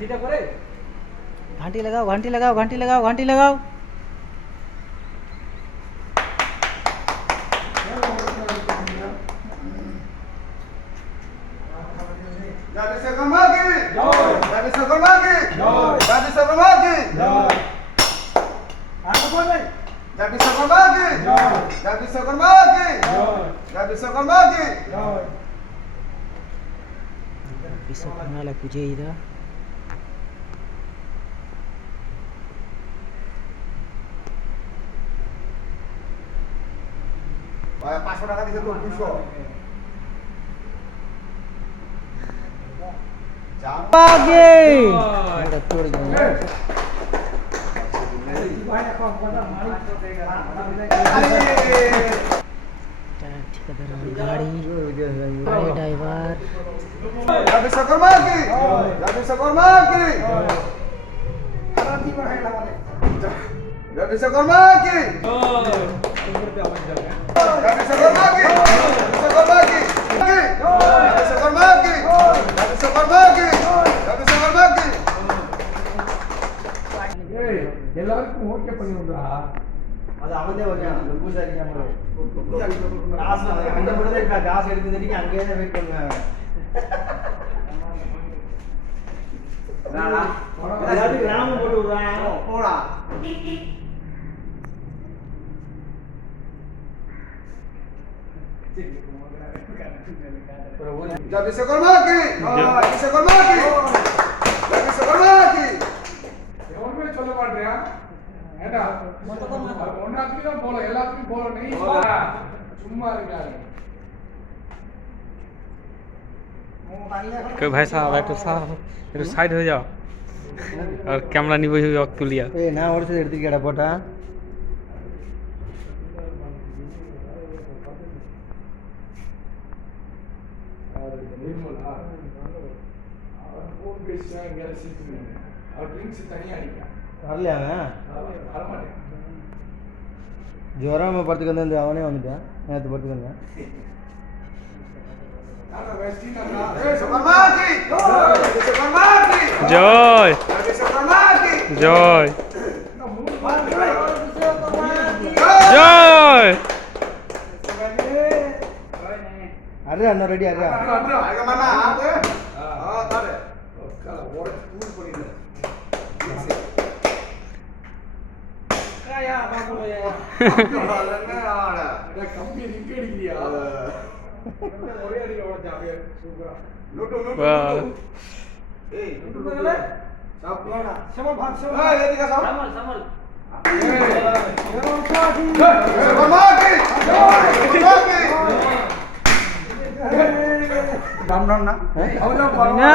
घंटी लगाओ घंटी लगाओ घंटी लगाओ घंटी लगाओ bisa kenal aku je ida Paso na lang dito, puso. pagi ada tur gini गाड़ी driver Jadi Sakormaki. Jadi Sakormaki. Jadi Sakormaki. Jadi Sakormaki. Sakormaki. Jadi Sakormaki. Jadi Sakormaki. Jadi Sakormaki. எல்லாருக்கும் ஓகே பண்ணி விடுறா அது அவதே வரையா பூசாரி நம்ம காசு அந்த மட்டும் தான் காசு எடுத்துட்டு அங்கேயே தான் வெயிட் பண்ணுவாங்க எல்லாரும் கிராமம் போட்டு விடுறாங்க போடா Jadi Sakormaki. Jadi Sakormaki. Jadi Sakormaki. எவனுமே சொல்ல மாட்டியா ஏண்டா ஒன்னாத்துக்கு தான் போல எல்லாத்துக்கும் போல நீ சும்மா இருக்காரு कोई भाई साहब एक्टर साहब इधर साइड हो जाओ और कैमरा नहीं वही वक्त लिया ஏய் நான் ஒரு சில எடுத்துக்கடா போட்டா நிர்மலா அவர் ஃபோன் பேசினா எங்கேயாவது சீட்டு அவர் ட்ரிங்க்ஸ் தனியாக அடிக்கான் வரலையா அவன் வரமாட்டேன் ஜுவராம படத்துக்கு வந்து அவனே வந்துட்டான் நேற்று படத்துக்கு வந்தேன் Sakormaki. Jadi Sakormaki. जय Jadi Sakormaki. जय जय அரே அண்ணா ரெடி அரே Harga mana? Oh, tadi. Kalau boleh full பண்ணிடு. காயா பாக்குறே Ada. கம்பி நிக்க அடிக்கிறியா ஒரே அடிக்க உடச்சா அப்படியே சூப்பரா वाह Eh, duduk. Sabar. Sabar, Bang. Sabar. Eh, ini kan sama. Chamal Sakormaki. Sakormaki. Nam nam na. ना